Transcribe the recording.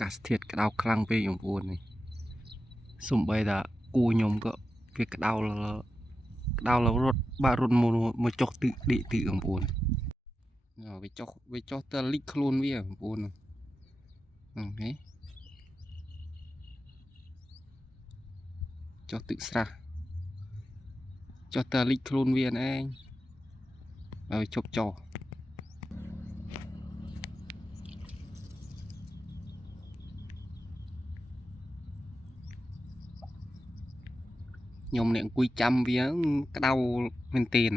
កាសធាតុក្តៅខ្លាំងពេកបងប្អូននេះសំបីតាគូខ្ញុំក៏វាក្តៅរត់បាក់រត់មកចុះទឹកដេកទឹកបងប្អូនវាចុះទៅលិចខ្លួនវាបងប្អូនហ្នឹងចុះទឹកស្រះចុះទៅលិចខ្លួនវាឯងហើយជប់ចុះខ្ញុំអ្នកអង្គុយចាំវាក្តៅមែនទែន